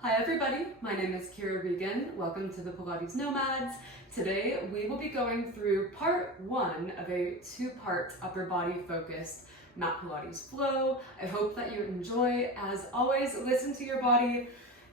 Hi everybody, my name is Kira Regan. Welcome to the Pilates Nomads. Today we will be going through part one of a two-part upper body focused Mat Pilates flow. I hope that you enjoy. As always, listen to your body.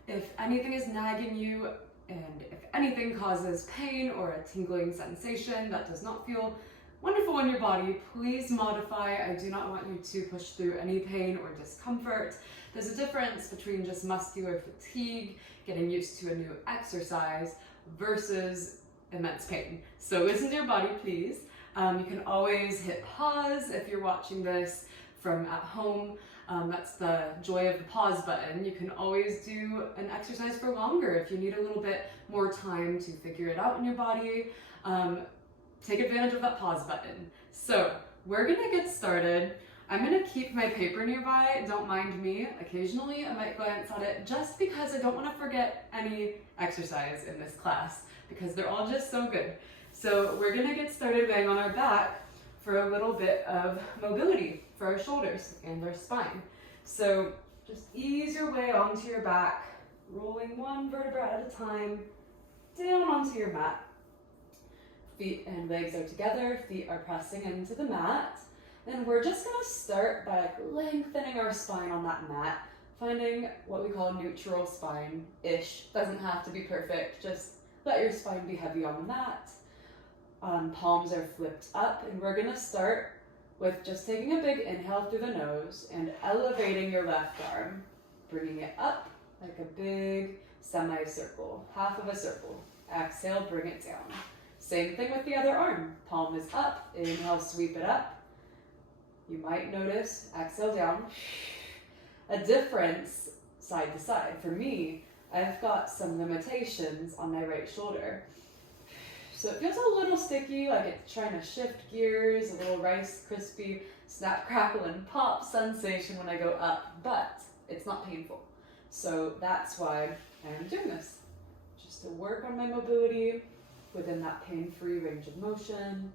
If anything is nagging you and if anything causes pain or a tingling sensation that does not feel wonderful in your body, please modify. I do not want you to push through any pain or discomfort. There's a difference between just muscular fatigue, getting used to a new exercise, versus immense pain. So listen to your body, please. You can always hit pause if you're watching this from at home. That's the joy of the pause button. You can always do an exercise for longer if you need a little bit more time to figure it out in your body. Take advantage of that pause button. So we're gonna get started. I'm gonna keep my paper nearby, don't mind me. Occasionally I might glance at it just because I don't wanna forget any exercise in this class because they're all just so good. So we're gonna get started laying on our back for a little bit of mobility for our shoulders and our spine. So just ease your way onto your back, rolling one vertebra at a time, down onto your mat. Feet and legs are together, feet are pressing into the mat. And we're just gonna start by lengthening our spine on that mat, finding what we call neutral spine-ish. Doesn't have to be perfect, just let your spine be heavy on the mat. Palms are flipped up, and we're gonna start with just taking a big inhale through the nose and elevating your left arm, bringing it up like a big semicircle, half of a circle. Exhale, bring it down. Same thing with the other arm. Palm is up, inhale, sweep it up. You might notice, exhale down, a difference side to side. For me, I've got some limitations on my right shoulder. So it feels a little sticky, like it's trying to shift gears, a little Rice Krispie snap, crackle, and pop sensation when I go up, but it's not painful. So that's why I'm doing this, just to work on my mobility within that pain-free range of motion,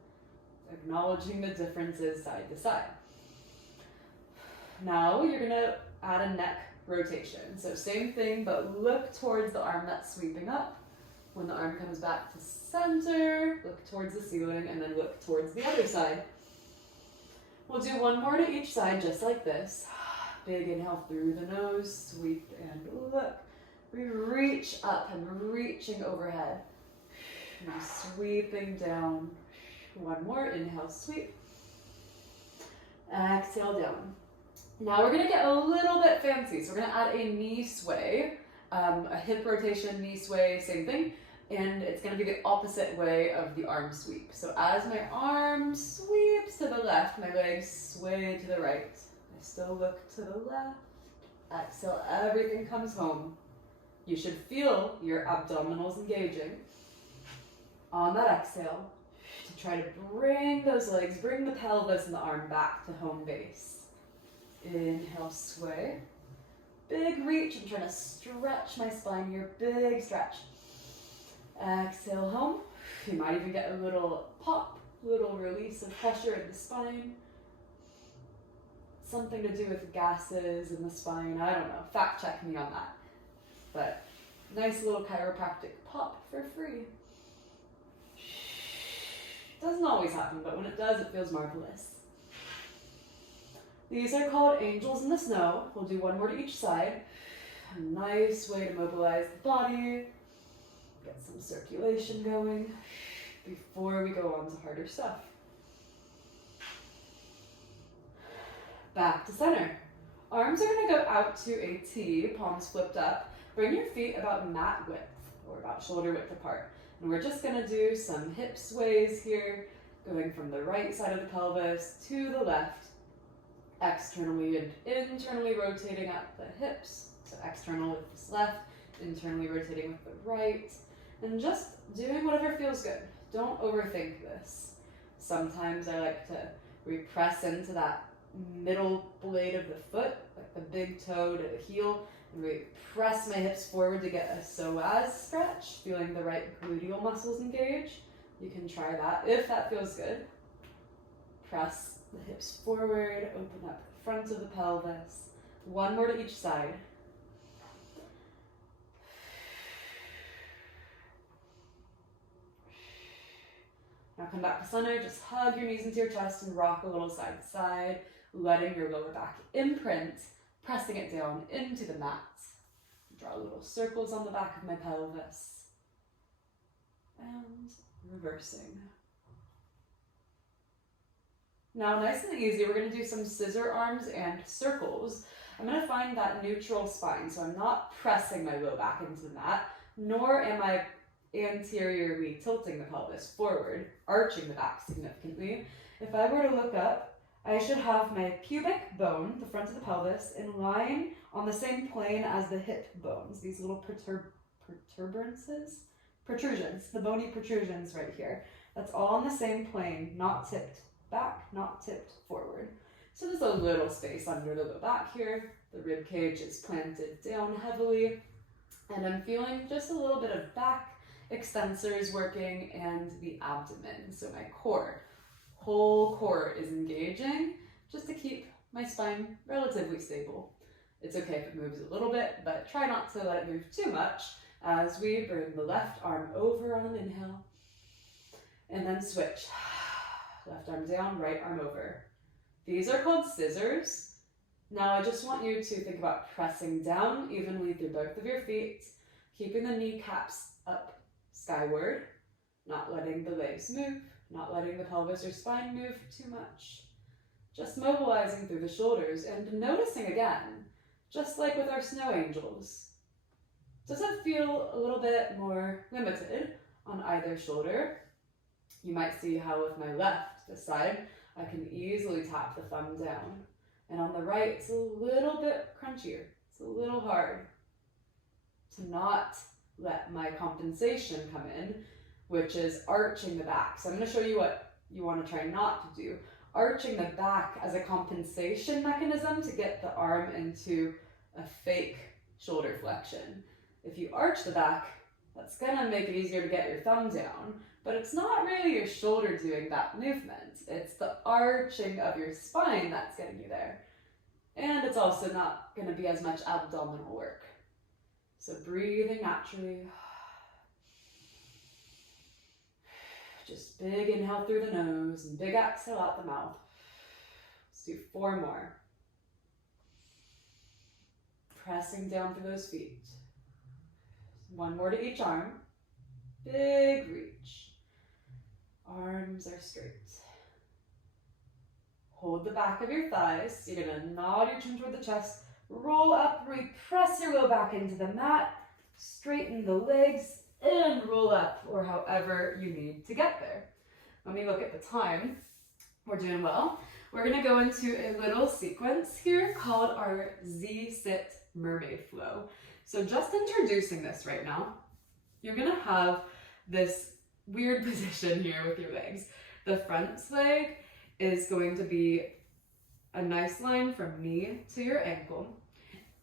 acknowledging the differences side to side. Now you're gonna add a neck rotation. So same thing, but look towards the arm that's sweeping up. When the arm comes back to center, look towards the ceiling, and then look towards the other side. We'll do one more to each side, just like this. Big inhale through the nose, sweep and look. We reach up and reaching overhead. And sweeping down. One more, inhale, sweep. Exhale down. Now we're gonna get a little bit fancy. So we're gonna add a knee sway, a hip rotation, knee sway, same thing. And it's gonna be the opposite way of the arm sweep. So as my arm sweeps to the left, my legs sway to the right. I still look to the left. Exhale, everything comes home. You should feel your abdominals engaging. On that exhale, to try to bring those legs, bring the pelvis and the arm back to home base. Inhale, sway. Big reach. I'm trying to stretch my spine here. Big stretch. Exhale, home. You might even get a little pop, little release of pressure in the spine. Something to do with gases in the spine. I don't know. Fact check me on that. But nice little chiropractic pop for free. Doesn't always happen, but when it does, it feels marvelous. These are called angels in the snow. We'll do one more to each side. A nice way to mobilize the body, get some circulation going before we go on to harder stuff. Back to center. Arms are gonna go out to a T, palms flipped up. Bring your feet about mat width, or about shoulder width apart. And we're just gonna do some hip sways here, going from the right side of the pelvis to the left, externally and internally rotating up the hips. So external with this left, internally rotating with the right, and just doing whatever feels good. Don't overthink this. Sometimes I like to repress into that middle blade of the foot, like the big toe to the heel, and really press my hips forward to get a psoas stretch, feeling the right gluteal muscles engage. You can try that if that feels good. Press the hips forward, open up the front of the pelvis. One more to each side. come back to center, just hug your knees into your chest and rock a little side to side, letting your lower back imprint, pressing it down into the mat. Draw little circles on the back of my pelvis. And reversing. Now, nice and easy, we're going to do some scissor arms and circles. I'm going to find that neutral spine, so I'm not pressing my low back into the mat, nor am I anteriorly tilting the pelvis forward, arching the back significantly. If I were to look up, I should have my pubic bone, the front of the pelvis, in line on the same plane as the hip bones, these little protrusions, the bony protrusions right here. That's all on the same plane, not tipped back, not tipped forward. So there's a little space under the low back here. The rib cage is planted down heavily, and I'm feeling just a little bit of back extensors working and the abdomen. So my core, whole core is engaging just to keep my spine relatively stable. It's okay if it moves a little bit, but try not to let it move too much as we bring the left arm over on an inhale and then switch. Left arm down, right arm over. These are called scissors. Now I just want you to think about pressing down evenly through both of your feet, keeping the kneecaps up skyward, not letting the legs move, not letting the pelvis or spine move too much. Just mobilizing through the shoulders and noticing again, just like with our snow angels. Does it feel a little bit more limited on either shoulder? You might see how with my left, this side, I can easily tap the thumb down. And on the right, it's a little bit crunchier. It's a little hard to not let my compensation come in, which is arching the back. So I'm going to show you what you want to try not to do. Arching the back as a compensation mechanism to get the arm into a fake shoulder flexion. If you arch the back, that's going to make it easier to get your thumb down, but it's not really your shoulder doing that movement. It's the arching of your spine that's getting you there. And it's also not going to be as much abdominal work. So breathing naturally. Just big inhale through the nose and big exhale out the mouth. Let's do 4 more. Pressing down through those feet. 1 more to each arm. Big reach. Arms are straight. Hold the back of your thighs. You're going to nod your chin toward the chest. Roll up, repress your low back into the mat. Straighten the legs and roll up, or however you need to get there. Let me look at the time. We're doing well. We're going to go into a little sequence here called our Z-sit mermaid flow. So just introducing this right now, you're going to have this weird position here with your legs. The front leg is going to be a nice line from knee to your ankle.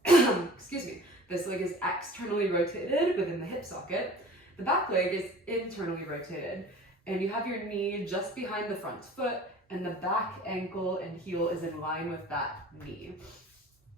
Excuse me. This leg is externally rotated within the hip socket. The back leg is internally rotated, and you have your knee just behind the front foot, and the back ankle and heel is in line with that knee.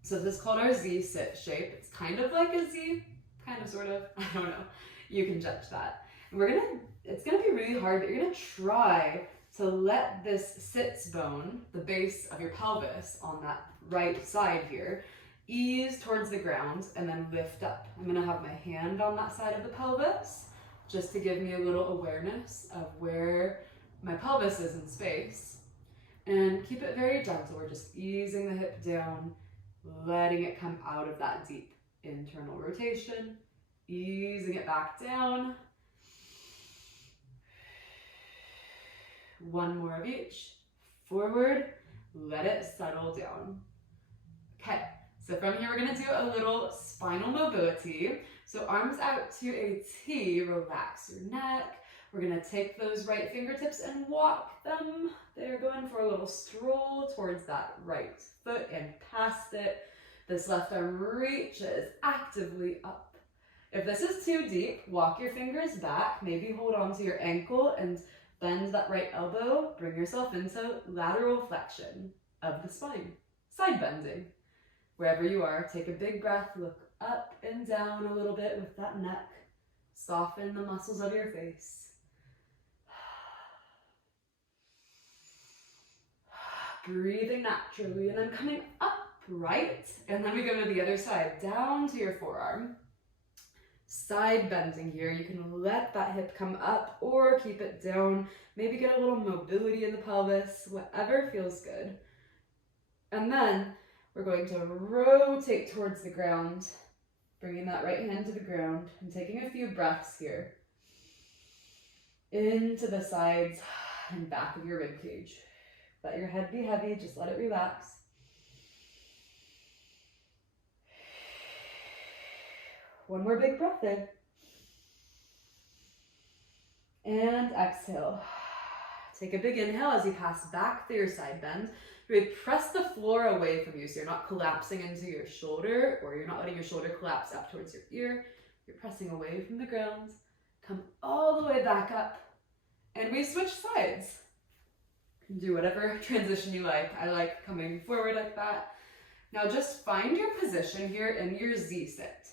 So this is called our Z-sit shape. It's kind of like a Z, kind of, sort of, I don't know. You can judge that. And it's gonna be really hard, but you're gonna try to let this sits bone, the base of your pelvis on that right side here, ease towards the ground and then lift up. I'm gonna have my hand on that side of the pelvis just to give me a little awareness of where my pelvis is in space. And keep it very gentle. We're just easing the hip down, letting it come out of that deep internal rotation, easing it back down. 1 more of each. Forward, let it settle down. Okay, so from here we're gonna do a little spinal mobility. So arms out to a T, relax your neck. We're gonna take those right fingertips and walk them. They're going for a little stroll towards that right foot and past it. This left arm reaches actively up. If this is too deep, walk your fingers back, maybe hold on to your ankle and bend that right elbow, bring yourself into lateral flexion of the spine, side bending. Wherever you are, take a big breath, look up and down a little bit with that neck. Soften the muscles of your face. breathing naturally, and then coming upright, and then we go to the other side, down to your forearm. Side bending here, you can let that hip come up or keep it down, maybe get a little mobility in the pelvis, whatever feels good. And then we're going to rotate towards the ground, bringing that right hand to the ground and taking a few breaths here. Into the sides and back of your rib cage. Let your head be heavy, just let it relax. One more big breath in. And exhale. Take a big inhale as you pass back through your side bend. Really press the floor away from you so you're not collapsing into your shoulder, or you're not letting your shoulder collapse up towards your ear. You're pressing away from the ground. Come all the way back up. And we switch sides. You can do whatever transition you like. I like coming forward like that. Now just find your position here in your Z-sit.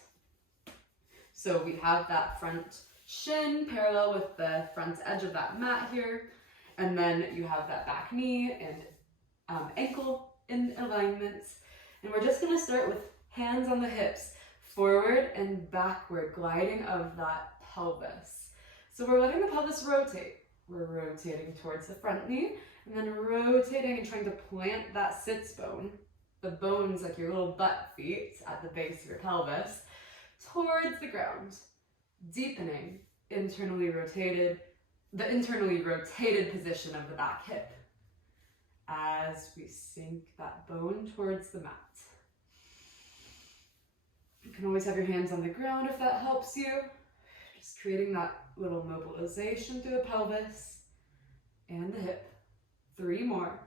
So we have that front shin parallel with the front edge of that mat here. And then you have that back knee and ankle in alignment. And we're just gonna start with hands on the hips, forward and backward, gliding of that pelvis. So we're letting the pelvis rotate. We're rotating towards the front knee, and then rotating and trying to plant that sits bone, the bones like your little butt feet at the base of your pelvis, towards the ground, deepening the internally rotated position of the back hip as we sink that bone towards the mat. You can always have your hands on the ground if that helps you. Just creating that little mobilization through the pelvis and the hip. 3 more.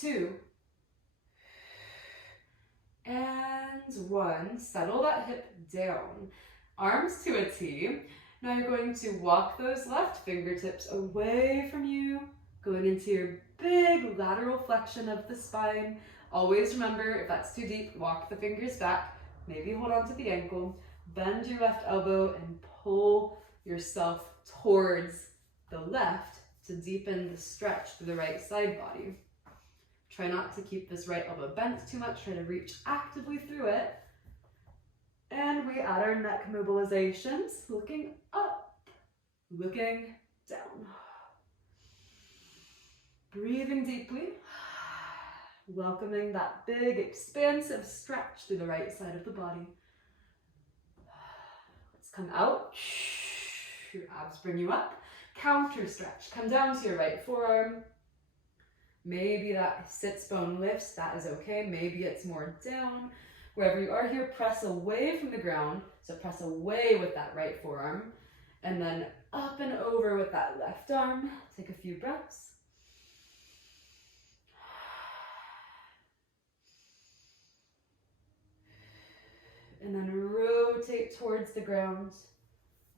2. And 1. Settle that hip down. Arms to a T. Now you're going to walk those left fingertips away from you, going into your big lateral flexion of the spine. Always remember, if that's too deep, walk the fingers back. Maybe hold on to the ankle. Bend your left elbow and pull yourself towards the left to deepen the stretch through the right side body. Try not to keep this right elbow bent too much. Try to reach actively through it. And we add our neck mobilizations, looking up, looking down. Breathing deeply, welcoming that big expansive stretch through the right side of the body. Let's come out. Your abs bring you up. Counter stretch. Come down to your right forearm. Maybe that sits bone lifts. That is okay. Maybe it's more down. Wherever you are here, press away from the ground. So press away with that right forearm. And then up and over with that left arm. Take a few breaths. And then rotate towards the ground.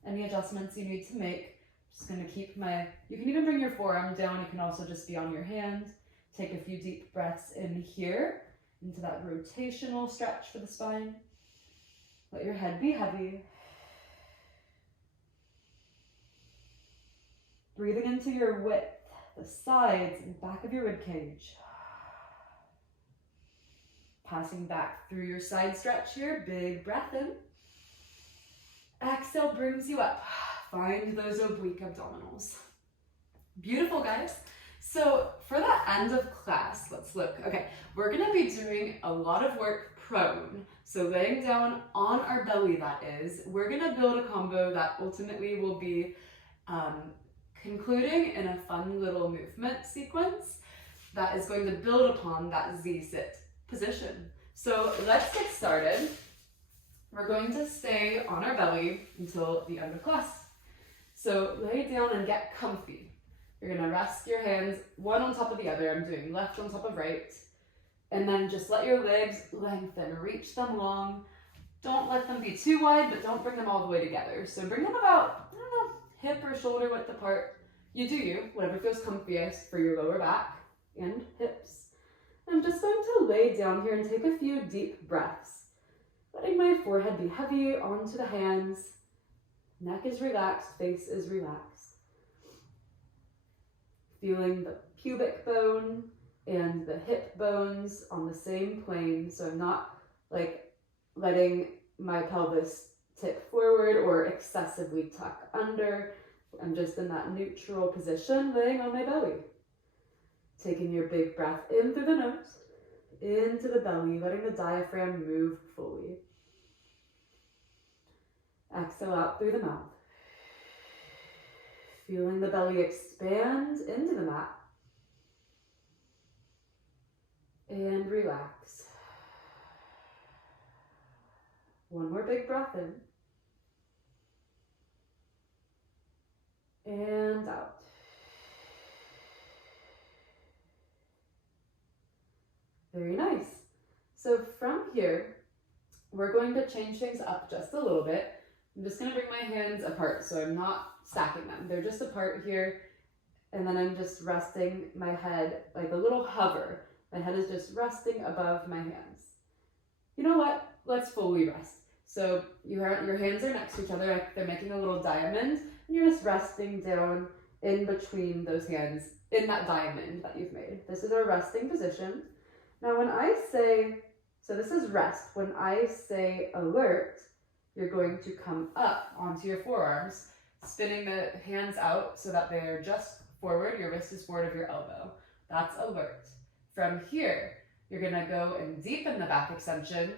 Any adjustments you need to make. Just gonna keep you can even bring your forearm down. You can also just be on your hand. Take a few deep breaths in here, into that rotational stretch for the spine. Let your head be heavy. Breathing into your width, the sides and back of your rib cage. Passing back through your side stretch here, big breath in. Exhale brings you up. Find those oblique abdominals. Beautiful, guys. So for the end of class, let's look. Okay, we're gonna be doing a lot of work prone. So laying down on our belly, that is. We're gonna build a combo that ultimately will be concluding in a fun little movement sequence that is going to build upon that Z-sit position. So let's get started. We're going to stay on our belly until the end of class. So lay down and get comfy. You're gonna rest your hands one on top of the other. I'm doing left on top of right. And then just let your legs lengthen, reach them long. Don't let them be too wide, but don't bring them all the way together. So bring them about, hip or shoulder width apart. You do you, whatever feels comfiest for your lower back and hips. I'm just going to lay down here and take a few deep breaths. Letting my forehead be heavy onto the hands. Neck is relaxed, face is relaxed. feeling the pubic bone and the hip bones on the same plane. So I'm not like letting my pelvis tip forward or excessively tuck under. I'm just in that neutral position, laying on my belly. Taking your big breath in through the nose, into the belly, letting the diaphragm move fully. Exhale out through the mouth. Feeling the belly expand into the mat. And relax. One more big breath in. And out. Very nice. So from here, we're going to change things up just a little bit. I'm just going to bring my hands apart, so I'm not stacking them. They're just apart here, and then I'm just resting my head like a little hover. My head is just resting above my hands. You know what? Let's fully rest. So your hands are next to each other, like they're making a little diamond, and you're just resting down in between those hands in that diamond that you've made. This is our resting position. Now when I say, so this is rest, when I say alert, you're going to come up onto your forearms, spinning the hands out so that they're just forward, your wrist is forward of your elbow. That's alert. From here, you're gonna go and deepen the back extension.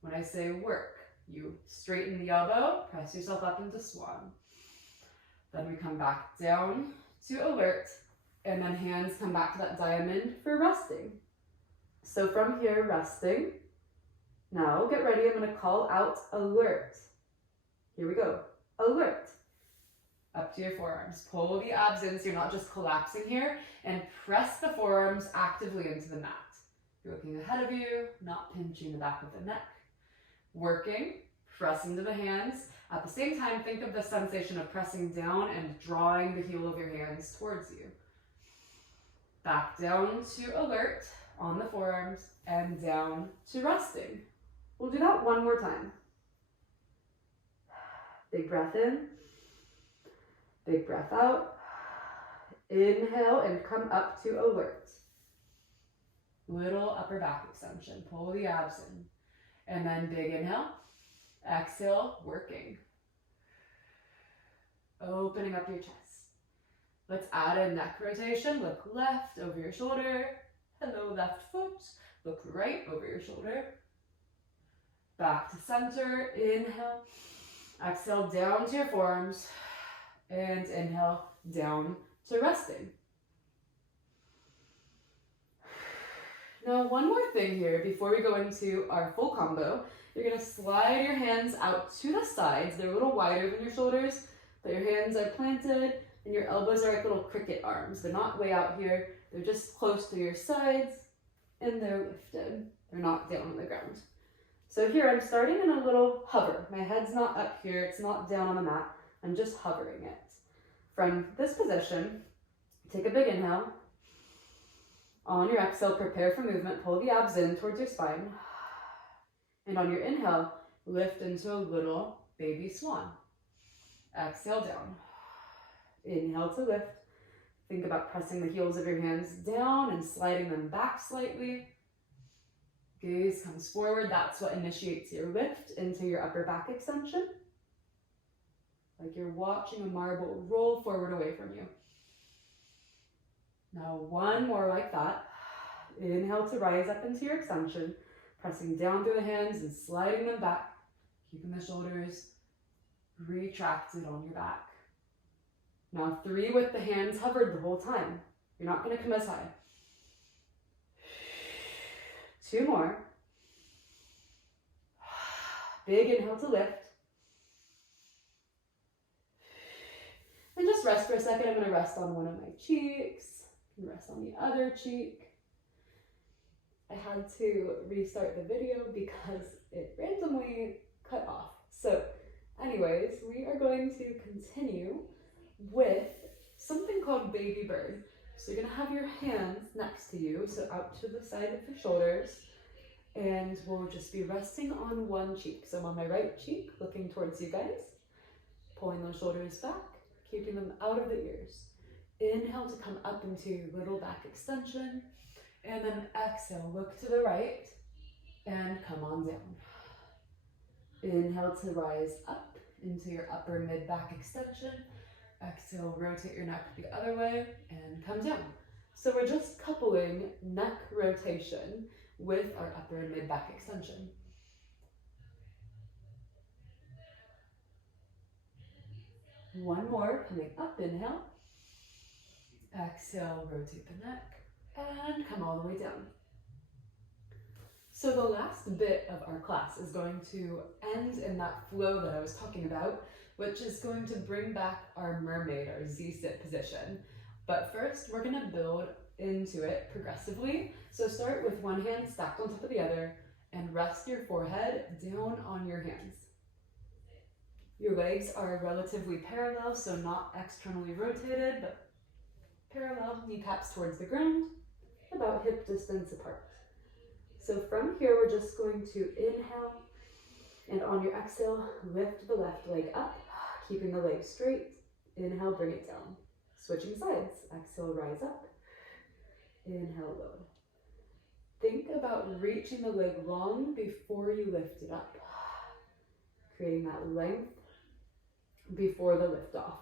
When I say work, you straighten the elbow, press yourself up into swan. Then we come back down to alert, and then hands come back to that diamond for resting. So from here, resting. Now get ready, I'm gonna call out alert. Here we go, alert. Up to your forearms, pull the abs in so you're not just collapsing here, and press the forearms actively into the mat. You're looking ahead of you, not pinching the back of the neck. Working, press into the hands. At the same time, think of the sensation of pressing down and drawing the heel of your hands towards you. Back down to alert on the forearms and down to resting. We'll do that one more time. Big breath in, big breath out. Inhale and come up to alert. Little upper back extension, pull the abs in. And then big inhale, exhale, working. Opening up your chest. Let's add a neck rotation. Look left over your shoulder. Hello, left foot. Look right over your shoulder. Back to center. Inhale. Exhale down to your forearms. And inhale down to resting. Now, one more thing here before we go into our full combo. You're going to slide your hands out to the sides. They're a little wider than your shoulders, but your hands are planted and your elbows are like little cricket arms. They're not way out here. They're just close to your sides and they're lifted. They're not down on the ground. So here I'm starting in a little hover. My head's not up here. It's not down on the mat. I'm just hovering it. From this position, take a big inhale. On your exhale, prepare for movement. Pull the abs in towards your spine. And on your inhale, lift into a little baby swan. Exhale down. Inhale to lift. Think about pressing the heels of your hands down and sliding them back slightly. Gaze comes forward. That's what initiates your lift into your upper back extension. Like you're watching a marble roll forward away from you. Now one more like that. Inhale to rise up into your extension, pressing down through the hands and sliding them back, keeping the shoulders retracted on your back. Now 3 with the hands hovered the whole time. You're not going to come as high. 2 more. Big inhale to lift. And just rest for a second. I'm going to rest on one of my cheeks. And rest on the other cheek. I had to restart the video because it randomly cut off. So anyways, we are going to continue with something called baby bird. So you're gonna have your hands next to you, so out to the side of the shoulders, and we'll just be resting on one cheek. So I'm on my right cheek, looking towards you guys, pulling those shoulders back, keeping them out of the ears. Inhale to come up into your little back extension. And then exhale, look to the right and come on down. Inhale to rise up into your upper mid back extension. Exhale, rotate your neck the other way and come down. So we're just coupling neck rotation with our upper and mid back extension. One more, coming up, inhale. Exhale, rotate the neck and come all the way down. So the last bit of our class is going to end in that flow that I was talking about, which is going to bring back our mermaid, our Z-sit position. But first, we're gonna build into it progressively. So start with one hand stacked on top of the other and rest your forehead down on your hands. Your legs are relatively parallel, so not externally rotated, but parallel, kneecaps towards the ground, about hip distance apart. So from here, we're just going to inhale, and on your exhale, lift the left leg up, keeping the leg straight. Inhale, bring it down. Switching sides. Exhale, rise up. Inhale, lower. Think about reaching the leg long before you lift it up, creating that length before the lift off.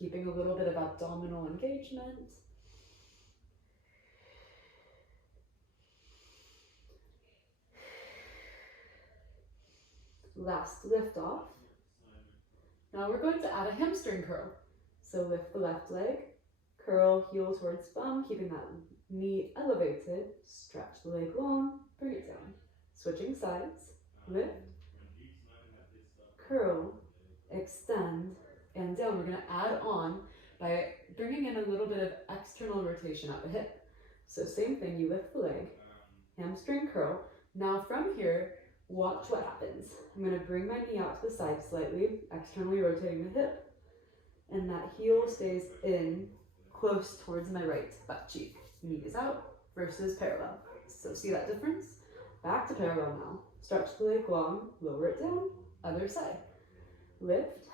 Keeping a little bit of abdominal engagement. Last lift off. Now we're going to add a hamstring curl. So lift the left leg, curl heel towards bum, keeping that knee elevated. Stretch the leg long, bring it down. Switching sides, lift, curl, extend, and down. We're going to add on by bringing in a little bit of external rotation at the hip. So same thing, you lift the leg, hamstring curl. Now from here, watch what happens. I'm going to bring my knee out to the side slightly, externally rotating the hip, and that heel stays in close towards my right butt cheek. Knee is out versus parallel. So see that difference? Back to parallel now. Stretch the leg long, lower it down, other side. Lift,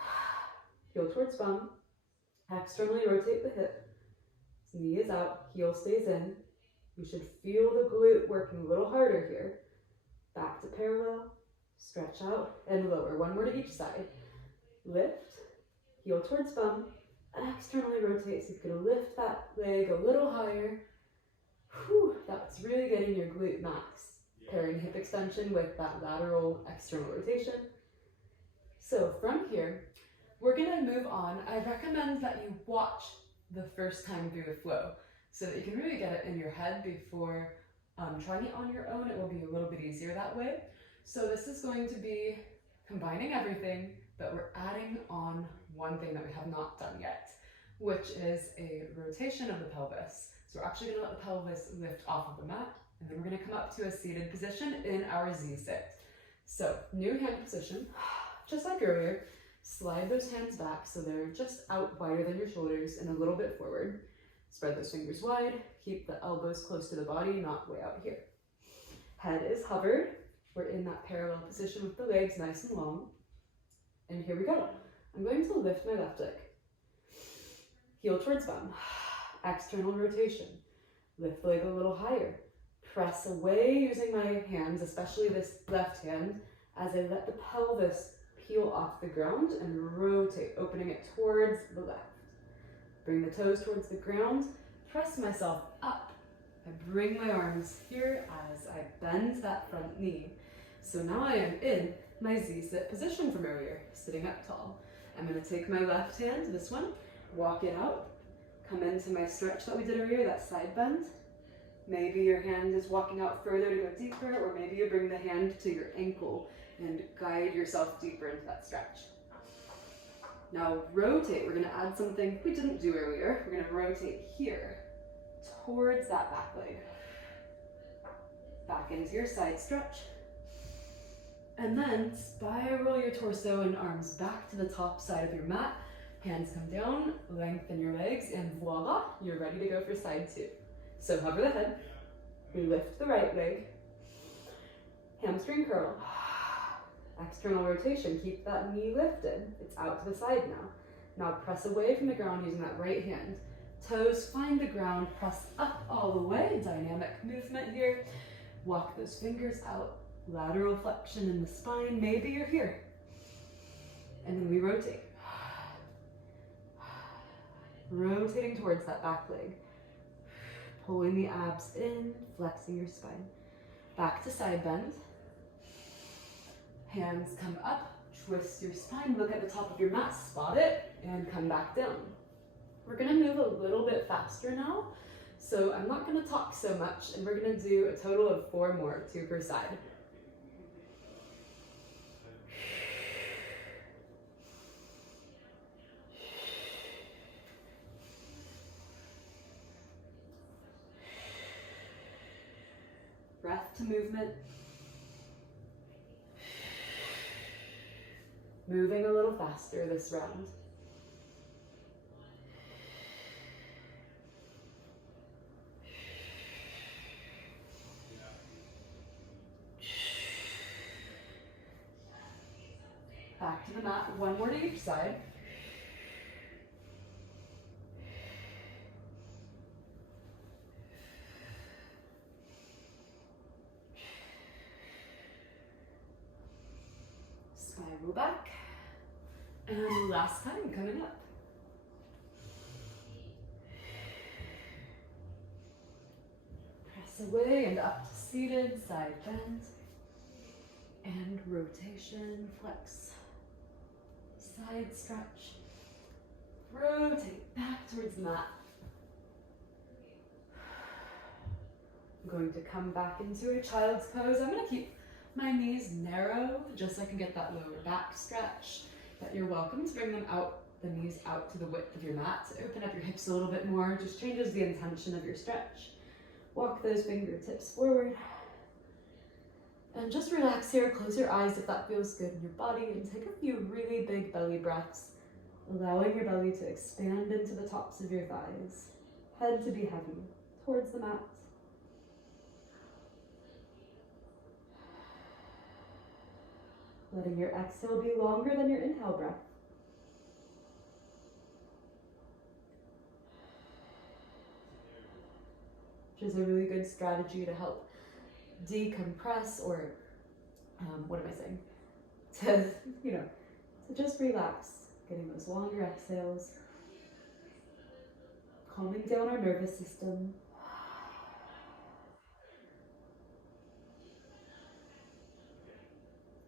heel towards bum, externally rotate the hip. Knee is out, heel stays in. You should feel the glute working a little harder here. Back to parallel, stretch out, and lower. One more to each side. Lift, heel towards bum, externally rotate. So you're gonna lift that leg a little higher. Whew, that's really getting your glute max. Pairing hip extension with that lateral external rotation. So from here, we're gonna move on. I recommend that you watch the first time through the flow so that you can really get it in your head before trying it on your own. It will be a little bit easier that way. So this is going to be combining everything, but we're adding on one thing that we have not done yet, which is a rotation of the pelvis. So we're actually gonna let the pelvis lift off of the mat, and then we're gonna come up to a seated position in our Z-sit. So new hand position, just like earlier, slide those hands back so they're just out wider than your shoulders and a little bit forward. Spread those fingers wide, keep the elbows close to the body, not way out here. Head is hovered. We're in that parallel position with the legs nice and long. And here we go. I'm going to lift my left leg. Heel towards bum. External rotation. Lift the leg a little higher. Press away using my hands, especially this left hand, as I let the pelvis peel off the ground and rotate, opening it towards the left. Bring the toes towards the ground, press myself up. I bring my arms here as I bend that front knee. So now I am in my Z-sit position from earlier, sitting up tall. I'm gonna take my left hand, this one, walk it out, come into my stretch that we did earlier, that side bend. Maybe your hand is walking out further to go deeper, or maybe you bring the hand to your ankle and guide yourself deeper into that stretch. Now rotate, we're gonna add something we didn't do earlier. We're gonna rotate here towards that back leg. Back into your side stretch. And then spiral your torso and arms back to the top side of your mat. Hands come down, lengthen your legs, and voila, you're ready to go for side two. So hover the head, we lift the right leg, hamstring curl, External rotation, keep that knee lifted. It's out to the side now. Now press away from the ground using that right hand. Toes find the ground, press up all the way. Dynamic movement here. Walk those fingers out. Lateral flexion in the spine. Maybe you're here. And then we rotate. Rotating towards that back leg. Pulling the abs in, flexing your spine. Back to side bend. Hands come up, twist your spine, look at the top of your mat, spot it, and come back down. We're gonna move a little bit faster now, so I'm not gonna talk so much, and we're gonna do a total of 4 more, 2 per side. Breath to movement. Moving a little faster this round. Back to the mat, 1 more to each side. Spiral back. And last time coming up. Press away and up to seated, side bend. And rotation, flex. Side stretch. Rotate back towards the mat. I'm going to come back into a child's pose. I'm going to keep my knees narrow just so I can get that lower back stretch. But you're welcome to bring them out, the knees out to the width of your mat to open up your hips a little bit more. Just changes the intention of your stretch. Walk those fingertips forward. And just relax here, close your eyes if that feels good in your body, and take a few really big belly breaths, allowing your belly to expand into the tops of your thighs. Head to be heavy, towards the mat. Letting your exhale be longer than your inhale breath. Which is a really good strategy to help decompress, or what am I saying? To just relax, getting those longer exhales, calming down our nervous system.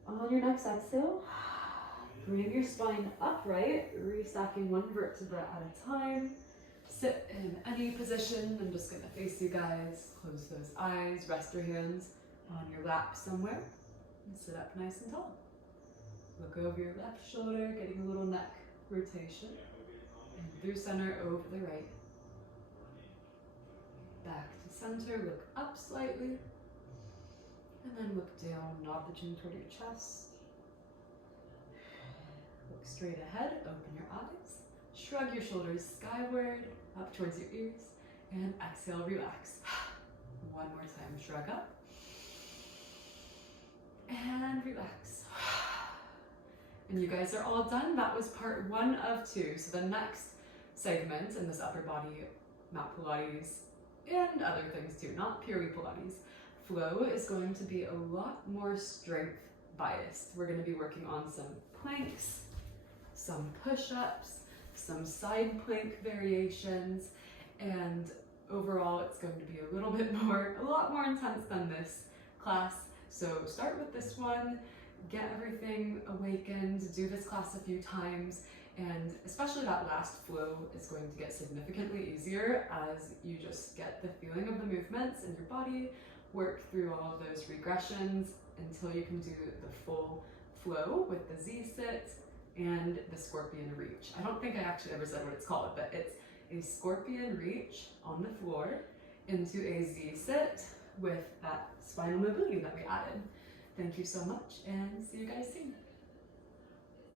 On your next exhale, bring your spine upright, restacking 1 vertebra at a time. Sit in any position. I'm just gonna face you guys. Close those eyes, rest your hands on your lap somewhere, and sit up nice and tall. Look over your left shoulder, getting a little neck rotation. And through center, over the right. Back to center, look up slightly. And then look down, nod the chin toward your chest. Look straight ahead, open your eyes. Shrug your shoulders skyward, up towards your ears. And exhale, relax. 1 more time, shrug up. And relax. And you guys are all done. That was part 1 of 2. So the next segment in this upper body mat Pilates, and other things too, not purely Pilates, flow is going to be a lot more strength biased. We're going to be working on some planks, some push-ups, some side plank variations, and overall it's going to be a lot more intense than this class. So start with this one, get everything awakened, do this class a few times, and especially that last flow is going to get significantly easier as you just get the feeling of the movements in your body, work through all of those regressions until you can do the full flow with the Z-sit and the scorpion reach. I don't think I actually ever said what it's called, but it's a scorpion reach on the floor into a Z-sit with that spinal mobility that we added. Thank you so much, and see you guys soon.